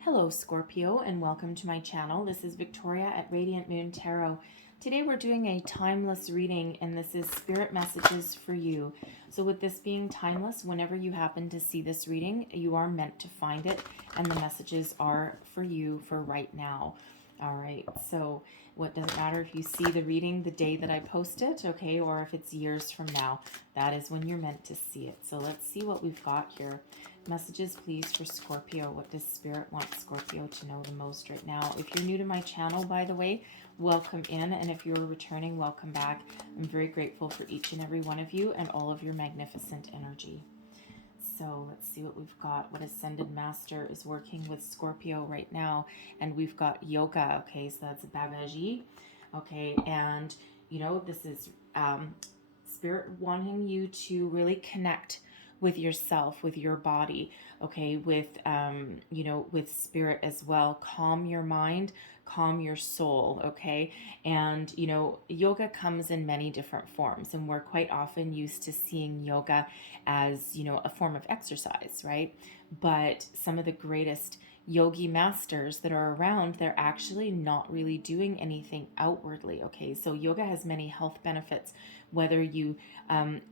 Hello Scorpio, and welcome to my channel. This is Victoria at Radiant Moon Tarot. Today we're doing a timeless reading, and this is spirit messages for you. So with this being timeless, whenever you happen to see this reading, you are meant to find it, and the messages are for you for right now. All right, so what doesn't matter if you see the reading the day that I post it, okay, or if it's years from now, that is when you're meant to see it. So let's see what we've got here. Messages, please, for Scorpio. What does Spirit want Scorpio to know the most right now? If you're new to my channel, by the way, welcome in. And if you're returning, welcome back. I'm very grateful for each and every one of you and all of your magnificent energy. So let's see what we've got. What Ascended Master is working with Scorpio right now. And we've got yoga. Okay, so that's Babaji. Okay, and you know, this is Spirit wanting you to really connect with yourself, with your body, okay, with with spirit as well. Calm your mind, calm your soul, okay? And yoga comes in many different forms, and we're quite often used to seeing yoga as a form of exercise, right? But some of the greatest yogi masters that are around, they're actually not really doing anything outwardly, okay? So yoga has many health benefits, whether you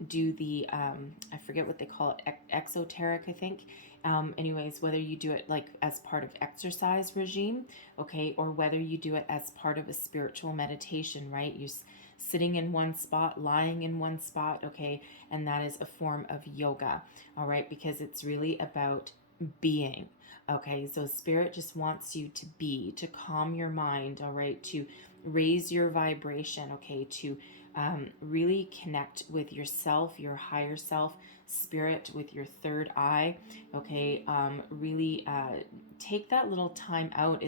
do the I forget what they call it, exoteric, I think. Anyways, whether you do it like as part of exercise regime, okay, or whether you do it as part of a spiritual meditation, right? You're sitting in one spot, lying in one spot, okay, and that is a form of yoga, all right, because it's really about being. Okay, so Spirit just wants you to be, to calm your mind, all right, to raise your vibration, okay, to really connect with yourself, your higher self, Spirit, with your third eye, okay. Really take that little time out.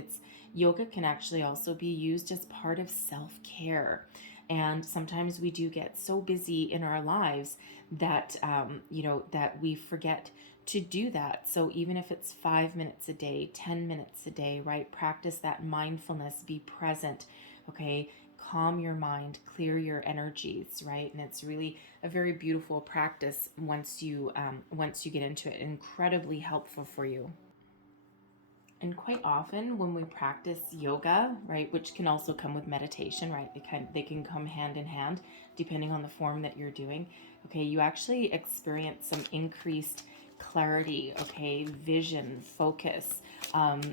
Yoga can actually also be used as part of self-care. And sometimes we do get so busy in our lives that that we forget to do that. So even if it's 5 minutes a day, 10 minutes a day, right? Practice that mindfulness, be present, okay? Calm your mind, clear your energies, right? And it's really a very beautiful practice once you get into it. Incredibly helpful for you. And quite often when we practice yoga, right, which can also come with meditation, right? They can come hand in hand depending on the form that you're doing. Okay, you actually experience some increased clarity, okay, vision, focus.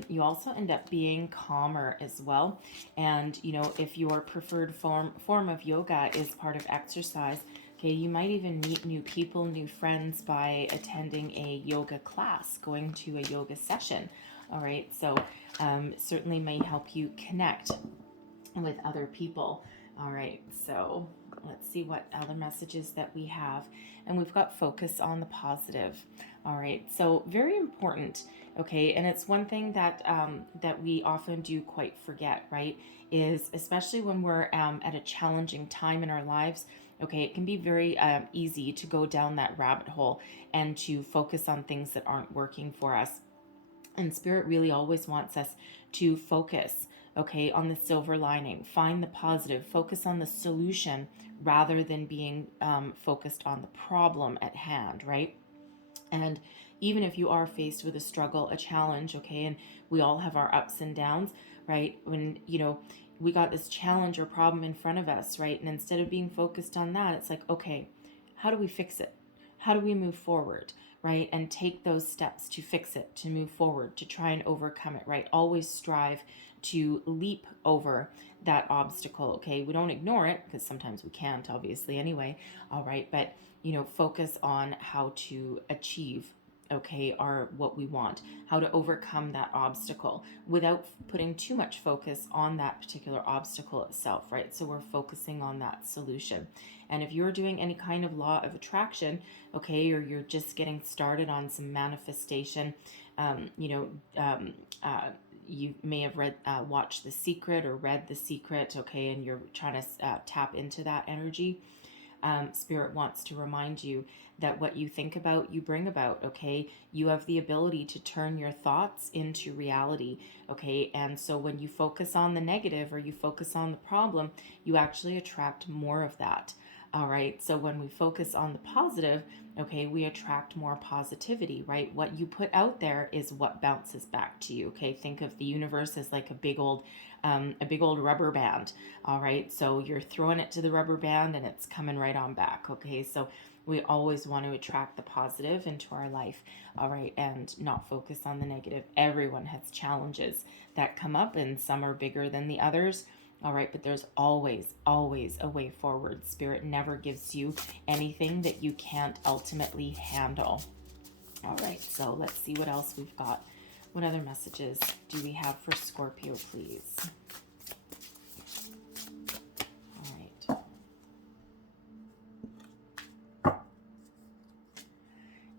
You also end up being calmer as well. And if your preferred form of yoga is part of exercise, okay, you might even meet new people, new friends by attending a yoga class, going to a yoga session. All right, so certainly may help you connect with other people. All right, so let's see what other messages that we have. And we've got focus on the positive. All right, so very important, okay, and it's one thing that that we often do quite forget, right, is especially when we're at a challenging time in our lives, okay, it can be very easy to go down that rabbit hole and to focus on things that aren't working for us. And Spirit really always wants us to focus, okay, on the silver lining, find the positive, focus on the solution rather than being focused on the problem at hand, right? And even if you are faced with a struggle, a challenge, okay, and we all have our ups and downs, right? When, we got this challenge or problem in front of us, right? And instead of being focused on that, it's like, okay, how do we fix it? How do we move forward, right? And take those steps to fix it, to move forward, to try and overcome it, right? Always strive to leap over that obstacle, okay? We don't ignore it because sometimes we can't, obviously, anyway, all right? But, focus on how to achieve, okay, what we want, how to overcome that obstacle without putting too much focus on that particular obstacle itself, right? So we're focusing on that solution. And if you're doing any kind of law of attraction, okay, or you're just getting started on some manifestation, you may have watched The Secret or read The Secret, okay, and you're trying to tap into that energy. Spirit wants to remind you that what you think about, you bring about, okay? You have the ability to turn your thoughts into reality, okay? And so when you focus on the negative or you focus on the problem, you actually attract more of that. All right, so when we focus on the positive, okay, we attract more positivity, right? What you put out there is what bounces back to you. Okay, think of the universe as like a big old rubber band. All right, so you're throwing it to the rubber band and it's coming right on back. Okay, so we always want to attract the positive into our life. All right, and not focus on the negative. Everyone has challenges that come up, and some are bigger than the others. All right, but there's always, always a way forward. Spirit never gives you anything that you can't ultimately handle. All right, so let's see what else we've got. What other messages do we have for Scorpio, please? All right.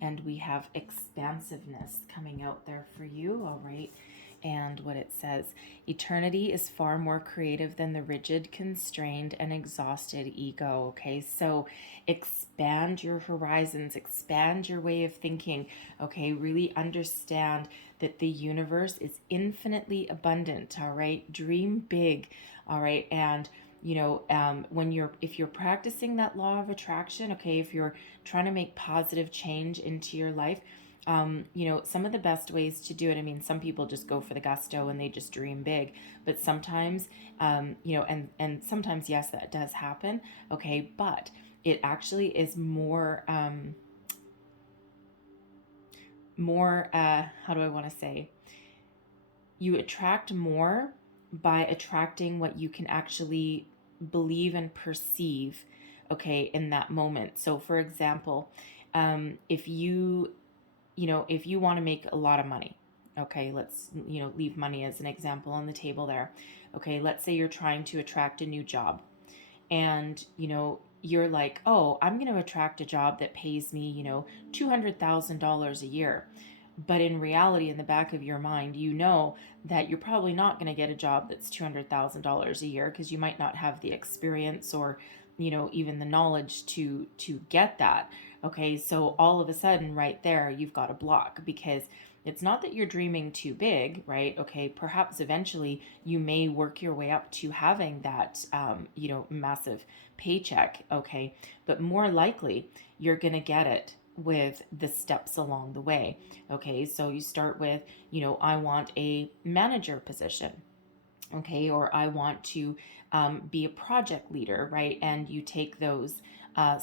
And we have expansiveness coming out there for you, all right? And what it says, eternity is far more creative than the rigid, constrained, and exhausted ego. Okay, so expand your horizons, expand your way of thinking. Okay, really understand that the universe is infinitely abundant. All right, dream big. All right, and if you're practicing that law of attraction, okay, if you're trying to make positive change into your life, some of the best ways to do it, I mean, some people just go for the gusto and they just dream big, but sometimes, and sometimes, yes, that does happen. Okay. But it actually is more, how do I want to say? You attract more by attracting what you can actually believe and perceive, okay, in that moment. So for example, if you want to make a lot of money, okay, let's, leave money as an example on the table there. Okay, let's say you're trying to attract a new job and, you're like, oh, I'm going to attract a job that pays me, $200,000 a year. But in reality, in the back of your mind, you know that you're probably not going to get a job that's $200,000 a year because you might not have the experience or, even the knowledge to get that. Okay, so all of a sudden right there, you've got a block because it's not that you're dreaming too big, right? Okay, perhaps eventually you may work your way up to having that, massive paycheck, okay? But more likely, you're going to get it with the steps along the way. Okay, so you start with, I want a manager position. Okay, or I want to be a project leader, right? And you take those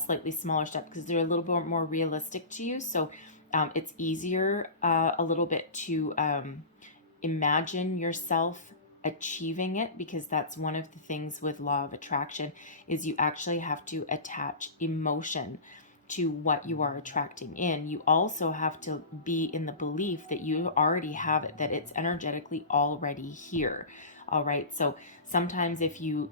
slightly smaller steps because they're a little bit more realistic to you. So it's easier a little bit to imagine yourself achieving it, because that's one of the things with law of attraction is you actually have to attach emotion to what you are attracting in. You also have to be in the belief that you already have it, that it's energetically already here. All right, so sometimes if you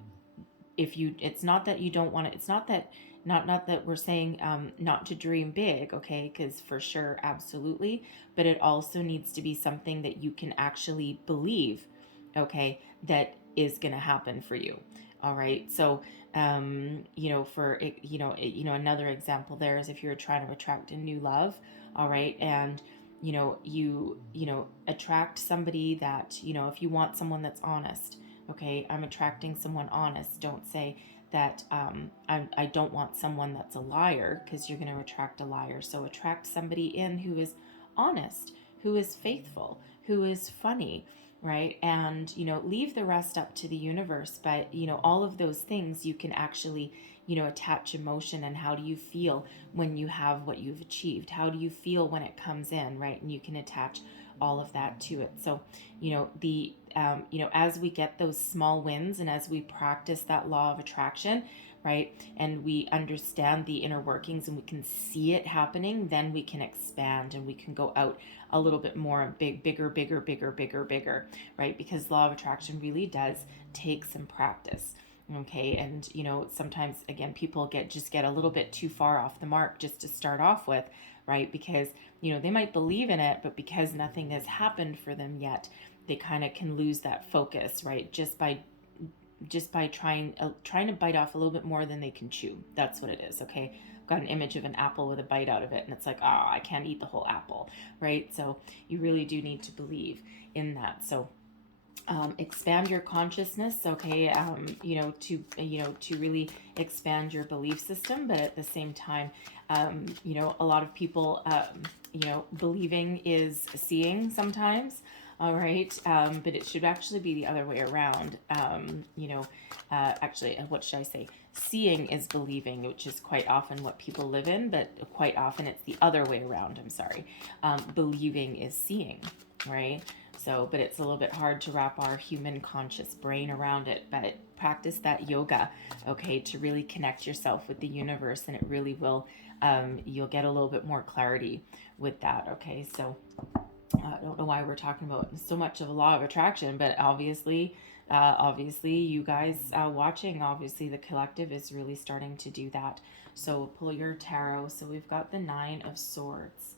it's not that you don't want it, it's not that not that we're saying not to dream big, okay, because for sure, absolutely, but it also needs to be something that you can actually believe, okay, that is going to happen for you. All right, so another example there is if you're trying to attract a new love, all right, and you attract somebody that, if you want someone that's honest, okay, I'm attracting someone honest. Don't say that I don't want someone that's a liar, because you're going to attract a liar. So attract somebody in who is honest, who is faithful, who is funny, right? And, leave the rest up to the universe. But, all of those things you can actually, attach emotion. And how do you feel when you have what you've achieved? How do you feel when it comes in, right? And you can attach all of that to it. So, as we get those small wins and as we practice that law of attraction, right, and we understand the inner workings and we can see it happening, then we can expand and we can go out a little bit more bigger, right? Because law of attraction really does take some practice. Okay, and sometimes again people get a little bit too far off the mark just to start off with, right? Because they might believe in it, but because nothing has happened for them yet, they kind of can lose that focus, right? Just by trying to bite off a little bit more than they can chew. That's what it is. Okay, I've got an image of an apple with a bite out of it, and it's like, I can't eat the whole apple, right? So you really do need to believe in that. So expand your consciousness, okay, to really expand your belief system. But at the same time, a lot of people, believing is seeing sometimes. All right, but it should actually be the other way around. What should I say? Seeing is believing, which is quite often what people live in, but quite often it's the other way around. I'm sorry. Believing is seeing, right? So, but it's a little bit hard to wrap our human conscious brain around it. But practice that yoga, okay, to really connect yourself with the universe, and it really will, you'll get a little bit more clarity with that, okay? So, I don't know why we're talking about so much of a law of attraction, but obviously, you guys watching, obviously, the collective is really starting to do that. So, pull your tarot. So, we've got the Nine of Swords,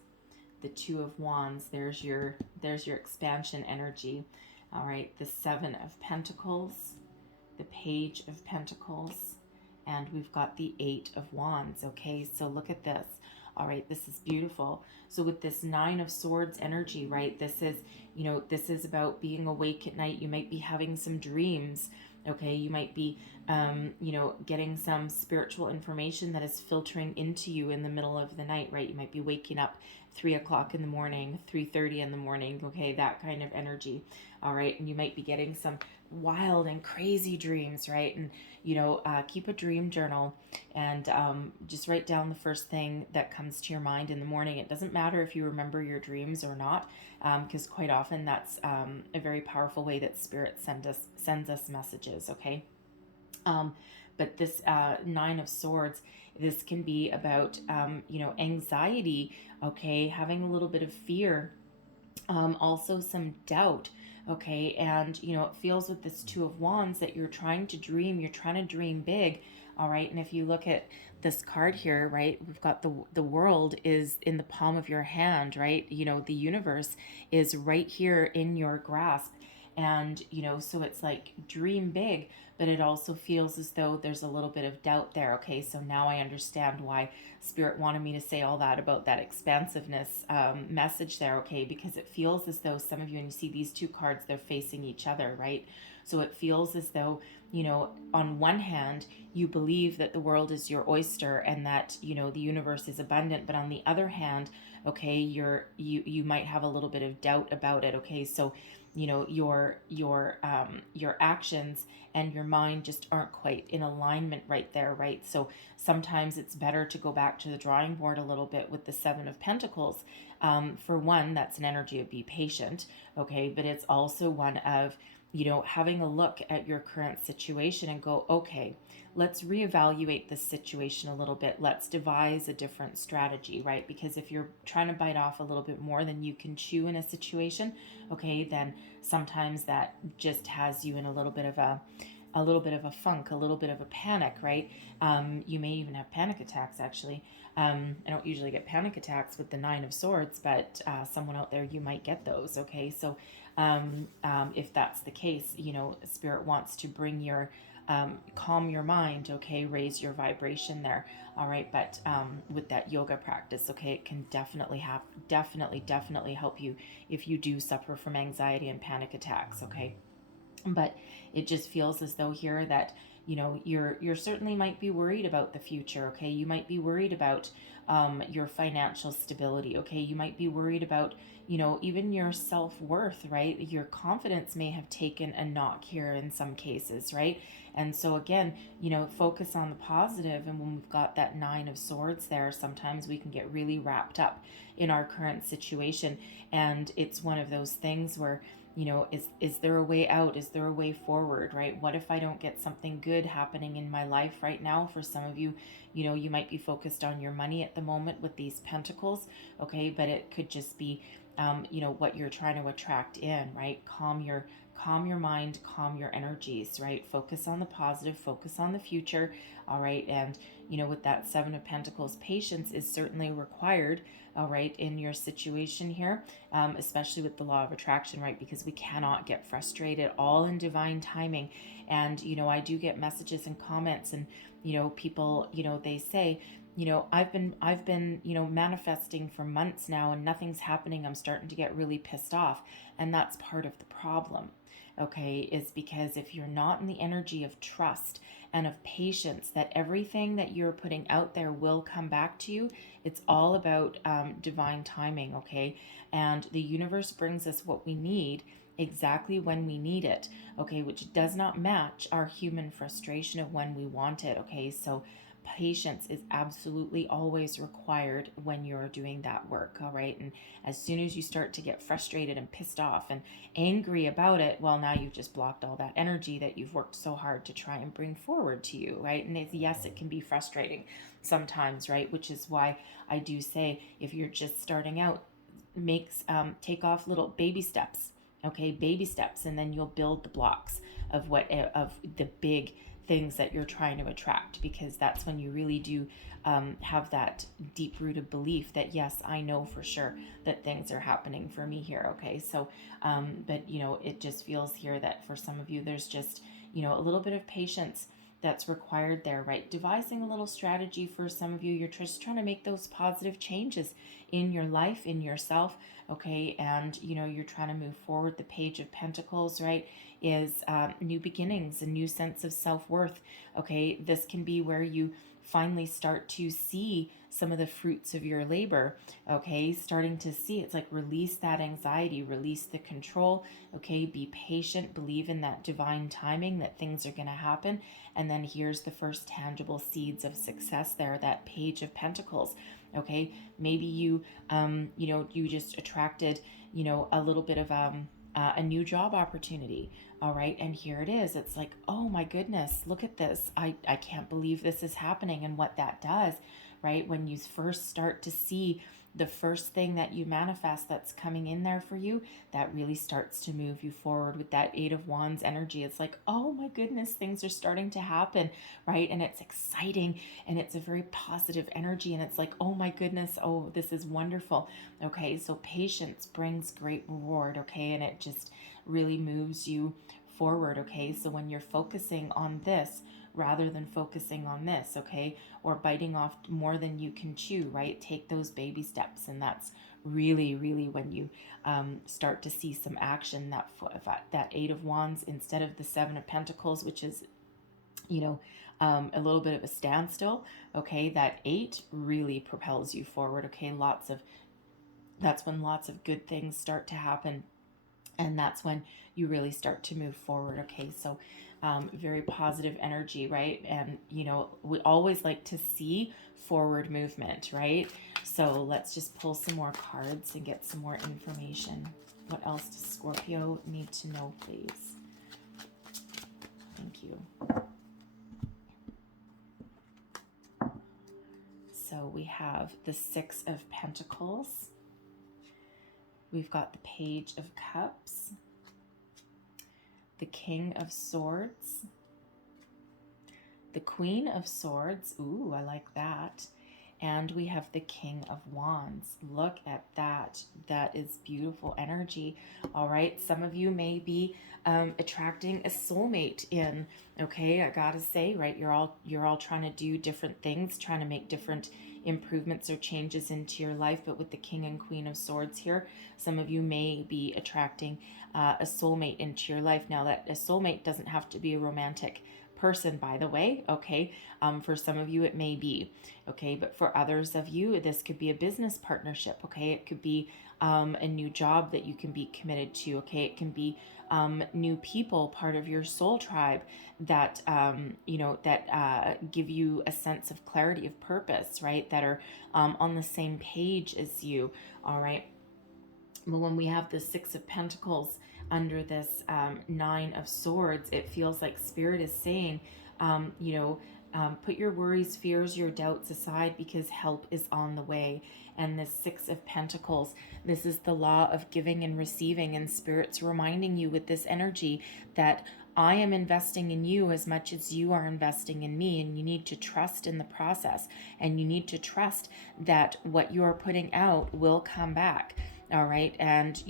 the Two of Wands. There's your expansion energy. All right, the Seven of Pentacles, the Page of Pentacles, and we've got the Eight of Wands. Okay, so look at this. All right, this is beautiful. So with this Nine of Swords energy, right, this is about being awake at night. You might be having some dreams. Okay, you might be getting some spiritual information that is filtering into you in the middle of the night, right? You might be waking up 3 o'clock in the morning, 3:30 in the morning, okay, that kind of energy. All right, and you might be getting some wild and crazy dreams, right? And keep a dream journal, and just write down the first thing that comes to your mind in the morning. It doesn't matter if you remember your dreams or not, because quite often that's a very powerful way that spirit sends us messages, okay? But this Nine of Swords, this can be about anxiety, okay, having a little bit of fear, also some doubt, okay, and it feels with this Two of Wands that you're trying to dream big. All right, and if you look at this card here, right, we've got the world is in the palm of your hand, right? The universe is right here in your grasp. And so it's like dream big, but it also feels as though there's a little bit of doubt there. Okay, so now I understand why spirit wanted me to say all that about that expansiveness message there. Okay, because it feels as though some of you, and you see these two cards, they're facing each other, right? So it feels as though on one hand you believe that the world is your oyster and that the universe is abundant, but on the other hand, okay, you might have a little bit of doubt about it. Okay, so your actions and your mind just aren't quite in alignment right there, right? So sometimes it's better to go back to the drawing board a little bit with the Seven of Pentacles. For one, that's an energy of be patient, okay, but it's also one of having a look at your current situation and go, okay, let's reevaluate this situation a little bit. Let's devise a different strategy, right? Because if you're trying to bite off a little bit more than you can chew in a situation, okay, then sometimes that just has you in a little bit of a funk, a little bit of a panic, right? You may even have panic attacks, actually. I don't usually get panic attacks with the Nine of Swords, but someone out there, you might get those, okay? So if that's the case, Spirit wants to bring your, calm your mind, okay? Raise your vibration there, all right? But with that yoga practice, okay, it can definitely help you if you do suffer from anxiety and panic attacks, okay? But it just feels as though here that you're certainly might be worried about the future, okay? You might be worried about your financial stability, okay? You might be worried about even your self-worth, right? Your confidence may have taken a knock here in some cases, right? And so again, focus on the positive. And when we've got that Nine of Swords there, sometimes we can get really wrapped up in our current situation, and it's one of those things where is there a way out? Is there a way forward, right? What if I don't get something good happening in my life right now? For some of you, you might be focused on your money at the moment with these pentacles, okay? But it could just be, what you're trying to attract in, right? Calm your mind, calm your energies, right? Focus on the positive, focus on the future, all right? And, with that Seven of Pentacles, patience is certainly required, all right, in your situation here, especially with the law of attraction, right? Because we cannot get frustrated, all in divine timing. And, I do get messages and comments, and, people, they say, I've been, manifesting for months now and nothing's happening. I'm starting to get really pissed off. And that's part of the problem. okay, is because if you're not in the energy of trust and of patience, that everything that you're putting out there will come back to you. It's all about divine timing, okay? And the universe brings us what we need exactly when we need it, okay, which does not match our human frustration of when we want it, okay? So patience is absolutely always required when you're doing that work, all right? And as soon as you start to get frustrated and pissed off and angry about it, well, now you've just blocked all that energy that you've worked so hard to try and bring forward to you, right? And yes, it can be frustrating sometimes, right? Which is why I do say, if you're just starting out, take off little baby steps, okay? Baby steps, and then you'll build the blocks of the big things that you're trying to attract, because that's when you really do have that deep rooted belief that, yes, I know for sure that things are happening for me here, okay? So but it just feels here that for some of you there's just a little bit of patience that's required there, right? Devising a little strategy. For some of you, you're just trying to make those positive changes in your life, in yourself, okay? And you're trying to move forward. The Page of Pentacles, right, is new beginnings, a new sense of self-worth, okay? This can be where you finally start to see some of the fruits of your labor, okay? Starting to see, it's like release that anxiety, release the control, okay? Be patient, believe in that divine timing that things are going to happen. And then here's the first tangible seeds of success there, that Page of Pentacles, okay? Maybe you you just attracted a little bit of a new job opportunity, all right? And here it is. It's like, oh my goodness, look at this. I can't believe this is happening. And what that does, right, when you first start to see the first thing that you manifest that's coming in there for you, that really starts to move you forward with that Eight of Wands energy. It's like, oh my goodness, things are starting to happen, right? And it's exciting, and it's a very positive energy, and it's like, oh my goodness, oh, this is wonderful. Okay, so patience brings great reward, okay? And it just really moves you forward, okay? So when you're focusing on this rather than focusing on this, okay, or biting off more than you can chew, right? Take those baby steps, and that's really, really when you start to see some action. That Eight of Wands instead of the Seven of Pentacles, which is a little bit of a standstill, okay? That eight really propels you forward, okay? That's when lots of good things start to happen, and that's when you really start to move forward, okay? So very positive energy, right? And we always like to see forward movement, right? So let's just pull some more cards and get some more information. What else does Scorpio need to know, please? Thank you. So we have the Six of Pentacles. We've got the Page of Cups, the King of Swords, the Queen of Swords. Ooh, I like that. And we have the King of Wands. Look at that. That is beautiful energy. All right. Some of you may be attracting a soulmate in. Okay. I gotta say, right, you're all trying to do different things, trying to make different improvements or changes into your life. But with the King and Queen of Swords here, some of you may be attracting a soulmate into your life. Now, that a soulmate doesn't have to be a romantic person, by the way, okay? For some of you, it may be, okay? But for others of you, this could be a business partnership, okay? It could be a new job that you can be committed to, okay? It can be new people, part of your soul tribe that, give you a sense of clarity of purpose, right? That are on the same page as you, all right? But when we have the Six of Pentacles under this Nine of Swords, it feels like Spirit is saying, put your worries, fears, your doubts aside, because help is on the way. And this Six of Pentacles, this is the law of giving and receiving, and Spirit's reminding you with this energy that I am investing in you as much as you are investing in me, and you need to trust in the process, and you need to trust that what you are putting out will come back. All right. And,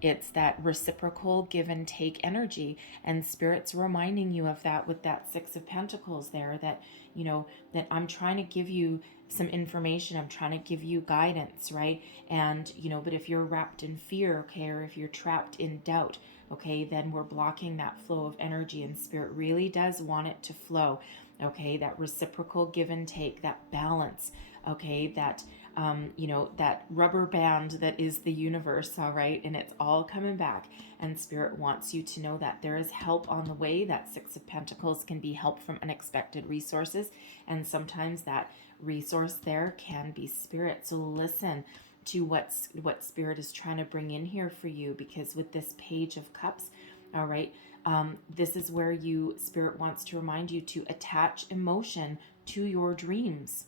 it's that reciprocal give and take energy, and Spirit's reminding you of that with that Six of Pentacles there, that, that I'm trying to give you some information. I'm trying to give you guidance, right? And, but if you're wrapped in fear, okay, or if you're trapped in doubt, okay, then we're blocking that flow of energy, and Spirit really does want it to flow, okay, that reciprocal give and take, that balance, okay, that that rubber band that is the universe, all right, and it's all coming back. And Spirit wants you to know that there is help on the way. That Six of Pentacles can be help from unexpected resources, and sometimes that resource there can be Spirit. So listen to what Spirit is trying to bring in here for you, because with this Page of Cups, all right, this is where Spirit wants to remind you to attach emotion to your dreams,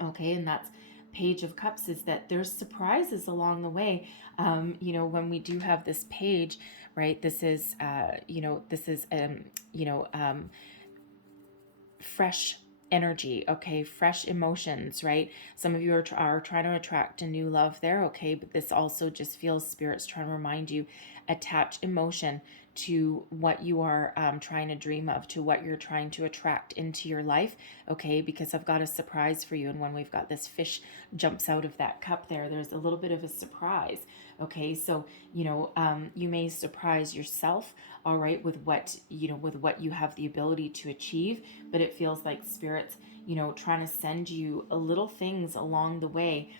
okay, and that's Page of Cups, is that there's surprises along the way. When we do have this page, right, this is fresh energy, okay, fresh emotions, right? Some of you are trying to attract a new love there, okay, but this also just feels Spirit's trying to remind you, attach emotion to what you are trying to dream of, to what you're trying to attract into your life, okay, because I've got a surprise for you. And when we've got this fish jumps out of that cup there's a little bit of a surprise, okay? So you may surprise yourself, all right, with what you have the ability to achieve, but it feels like Spirit's trying to send you a little things along the way,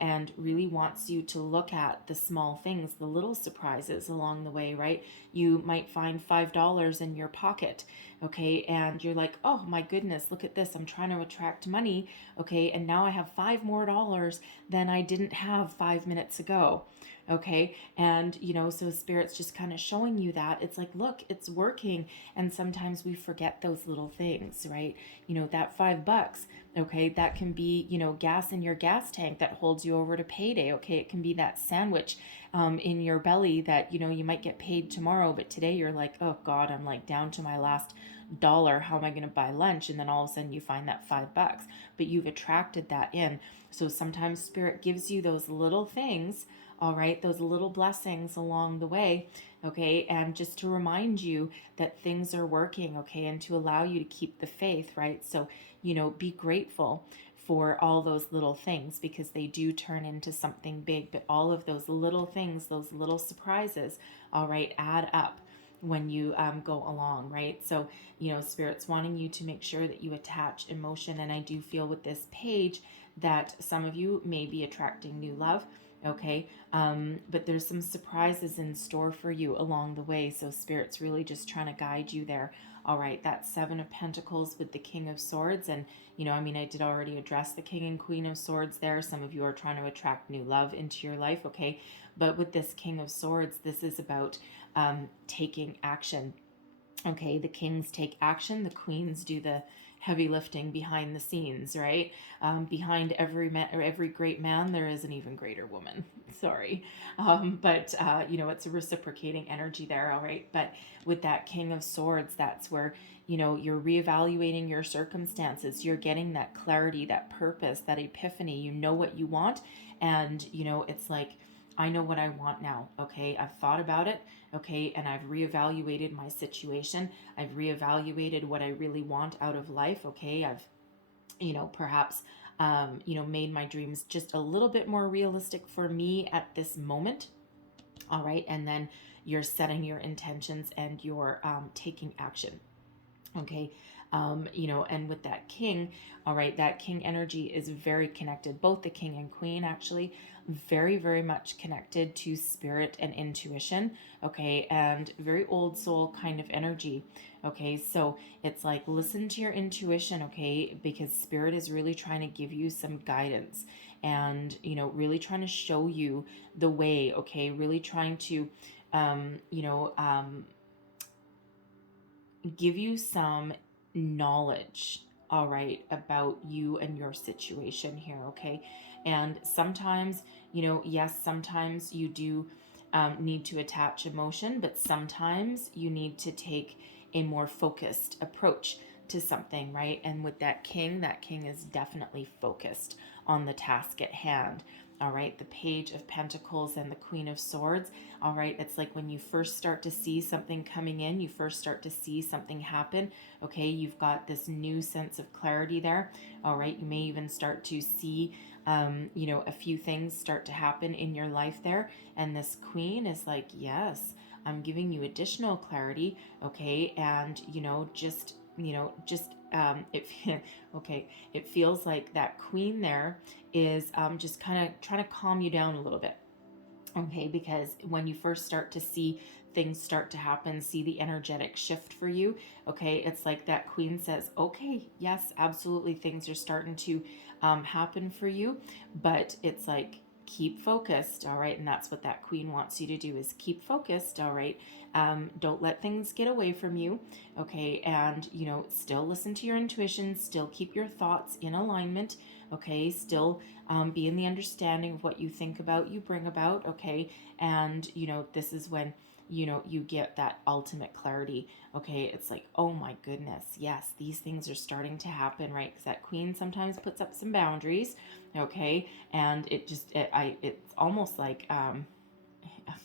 and really wants you to look at the small things, the little surprises along the way, right? You might find $5 in your pocket, okay, and you're like, oh my goodness, look at this, I'm trying to attract money, okay, and now I have $5 more than I didn't have 5 minutes ago, okay, and so Spirit's just kind of showing you that it's like, look, it's working. And sometimes we forget those little things, right? That $5, okay, that can be gas in your gas tank that holds you over to payday, okay? It can be that sandwich in your belly that you might get paid tomorrow, but today you're like, oh God, I'm like down to my last dollar, how am I going to buy lunch? And then all of a sudden you find that $5, but you've attracted that in. So sometimes Spirit gives you those little things, all right, those little blessings along the way, okay, and just to remind you that things are working, okay, and to allow you to keep the faith, right? So be grateful for all those little things, because they do turn into something big. But all of those little things, those little surprises, all right, add up when you go along, right? So Spirit's wanting you to make sure that you attach emotion. And I do feel with this page that some of you may be attracting new love, okay, but there's some surprises in store for you along the way. So Spirit's really just trying to guide you there. All right, that Seven of Pentacles with the King of Swords, and I did already address the King and Queen of Swords there. Some of you are trying to attract new love into your life, okay, but with this King of Swords, this is about taking action, okay? The kings take action, the queens do the heavy lifting behind the scenes, right? Behind every man, or every great man, there is an even greater woman. Sorry, but it's a reciprocating energy there, all right? But with that King of Swords, that's where you're reevaluating your circumstances. You're getting that clarity, that purpose, that epiphany. You know what you want, and it's like, I know what I want now, okay? I've thought about it, okay, and I've reevaluated my situation. I've reevaluated what I really want out of life, okay? I've, perhaps, made my dreams just a little bit more realistic for me at this moment, all right? And then you're setting your intentions and you're taking action, okay? And with that king, all right, that king energy is very connected. Both the king and queen, actually, very, very much connected to spirit and intuition, okay, and very old soul kind of energy, okay? So it's like, listen to your intuition, okay, because Spirit is really trying to give you some guidance and, really trying to show you the way, okay, really trying to, give you some knowledge, all right, about you and your situation here, okay? And sometimes, yes, sometimes you do need to attach emotion, but sometimes you need to take a more focused approach to something, right? And with that king is definitely focused on the task at hand. All right, the Page of Pentacles and the Queen of Swords. All right, it's like when you first start to see something coming in, you first start to see something happen. Okay, you've got this new sense of clarity there. All right, you may even start to see, a few things start to happen in your life there. And this Queen is like, yes, I'm giving you additional clarity, okay? And, it okay, it feels like that queen there is just kind of trying to calm you down a little bit, okay? Because when you first start to see things start to happen, see the energetic shift for you, okay, it's like that queen says, okay, yes, absolutely, things are starting to happen for you, but it's like, keep focused, all right? And that's what that queen wants you to do, is keep focused, all right? Don't let things get away from you, okay? And, still listen to your intuition, still keep your thoughts in alignment, okay? Still be in the understanding of what you think about, you bring about, okay? And, this is when you get that ultimate clarity, okay? It's like, oh my goodness, yes, these things are starting to happen, right? Because that queen sometimes puts up some boundaries, okay? And it's almost like,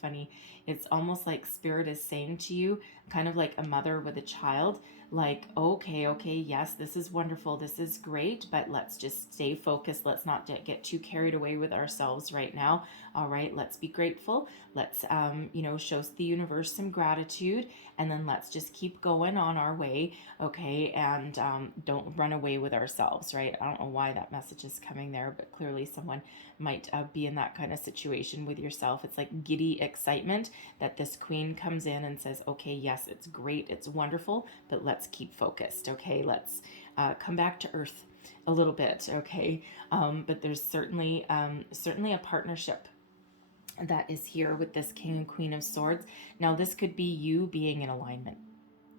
funny, it's almost like spirit is saying to you, kind of like a mother with a child, like, okay, yes, this is wonderful, this is great, but let's just stay focused. Let's not get too carried away with ourselves right now. All right, let's be grateful. Let's show the universe some gratitude, and then let's just keep going on our way, okay? And don't run away with ourselves, right? I don't know why that message is coming there, but clearly someone might be in that kind of situation with yourself. It's like giddy excitement that this queen comes in and says, okay, yes, it's great, it's wonderful, but let's keep focused, okay? Let's come back to earth a little bit, okay? But there's certainly a partnership that is here with this King and Queen of Swords. Now, this could be you being in alignment,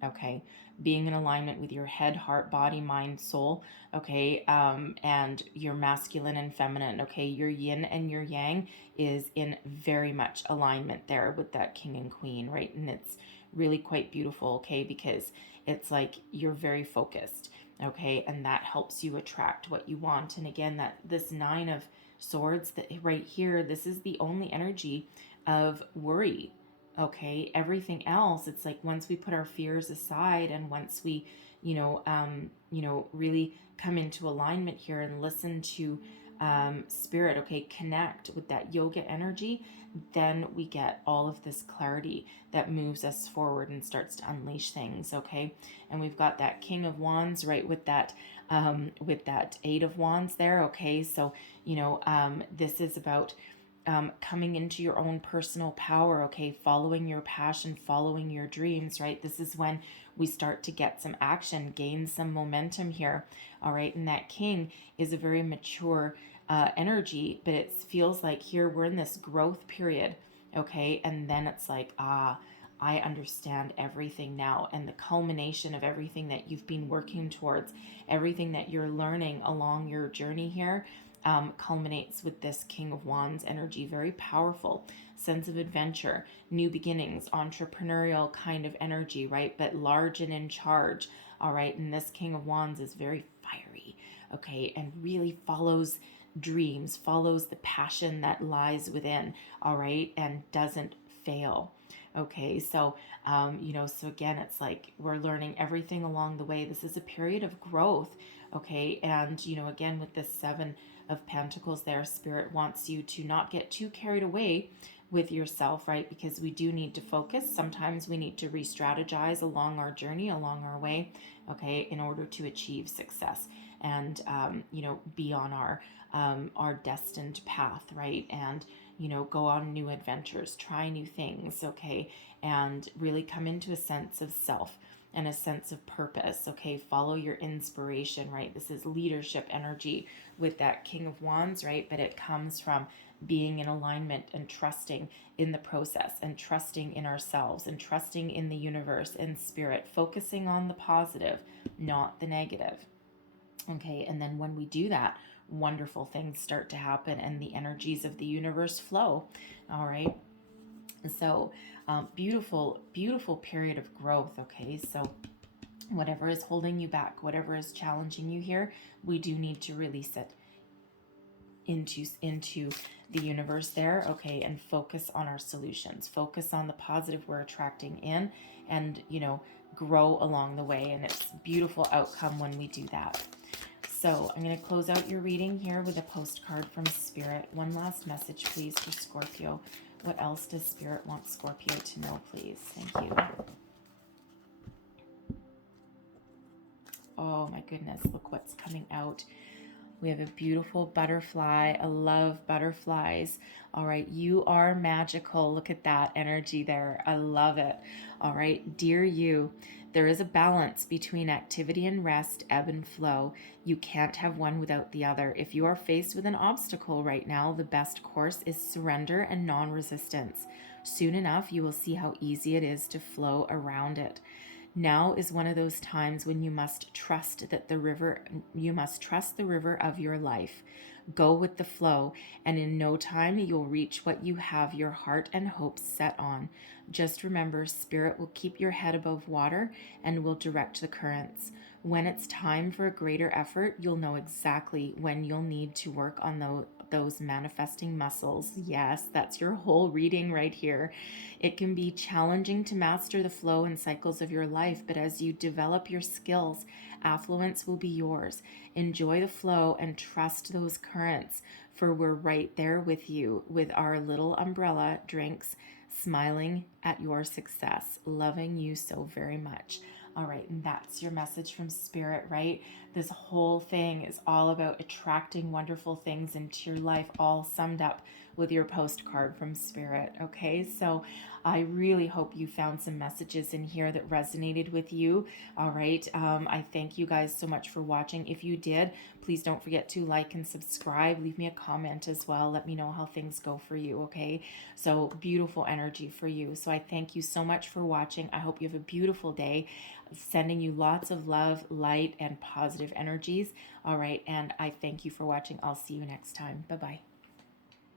okay? Being in alignment with your head, heart, body, mind, soul, okay? And your masculine and feminine, okay? Your yin and your yang is in very much alignment there with that King and Queen, right? And it's really quite beautiful, okay? Because it's like you're very focused, okay? And that helps you attract what you want. And again, that this Nine of Swords, that right here, this is the only energy of worry, okay? Everything else, it's like once we put our fears aside, and once we really come into alignment here and listen to spirit, okay, connect with that yoga energy, then we get all of this clarity that moves us forward and starts to unleash things, okay? And we've got that King of Wands, right, with that Eight of Wands there, okay? So this is about coming into your own personal power, okay? Following your passion, following your dreams, right? This is when we start to get some action, gain some momentum here, all right? And that King is a very mature energy, but it feels like here we're in this growth period, okay? And then it's like, I understand everything now, and the culmination of everything that you've been working towards, everything that you're learning along your journey here, culminates with this King of Wands energy. Very powerful sense of adventure, new beginnings, entrepreneurial kind of energy, right? But large and in charge, all right? And this King of Wands is very fiery, okay? And really follows dreams, follows the passion that lies within, all right? And doesn't fail. Okay, so, so again, it's like we're learning everything along the way. This is a period of growth, okay? And, again, with this Seven of Pentacles there, Spirit wants you to not get too carried away with yourself, right? Because we do need to focus. Sometimes we need to re-strategize along our journey, along our way, okay, in order to achieve success and, be on our destined path, right? And, go on new adventures, try new things, okay? And really come into a sense of self and a sense of purpose, okay? Follow your inspiration, right? This is leadership energy with that King of Wands, right? But it comes from being in alignment and trusting in the process and trusting in ourselves and trusting in the universe and spirit, focusing on the positive, not the negative, okay? And then when we do that, wonderful things start to happen and the energies of the universe flow, all right? So beautiful period of growth, okay? So whatever is holding you back, whatever is challenging you here, we do need to release it into the universe there, okay? And focus on our solutions, focus on the positive we're attracting in, and grow along the way. And it's beautiful outcome when we do that. So I'm going to close out your reading here with a postcard from Spirit. One last message, please, for Scorpio. What else does Spirit want Scorpio to know, please? Thank you. Oh my goodness, look what's coming out. We have a beautiful butterfly. I love butterflies. All right, you are magical. Look at that energy there. I love it. All right, dear you, there is a balance between activity and rest, ebb and flow. You can't have one without the other. If you are faced with an obstacle right now, the best course is surrender and non-resistance. Soon enough, you will see how easy it is to flow around it. Now is one of those times when you must trust the river of your life. Go with the flow, and in no time you'll reach what you have your heart and hopes set on. Just remember, Spirit will keep your head above water and will direct the currents. When it's time for a greater effort, you'll know exactly when you'll need to work on those manifesting muscles. Yes, that's your whole reading right here. It can be challenging to master the flow and cycles of your life, but as you develop your skills, affluence will be yours. Enjoy the flow and trust those currents, for we're right there with you with our little umbrella drinks, smiling at your success, loving you so very much. All right, and that's your message from Spirit, right? This whole thing is all about attracting wonderful things into your life, all summed up with your postcard from Spirit, okay? So I really hope you found some messages in here that resonated with you, all right? I thank you guys so much for watching. If you did, please don't forget to like and subscribe. Leave me a comment as well. Let me know how things go for you, okay? So beautiful energy for you. So I thank you so much for watching. I hope you have a beautiful day. Sending you lots of love, light, and positive energies. All right, and I thank you for watching. I'll see you next time. Bye-bye.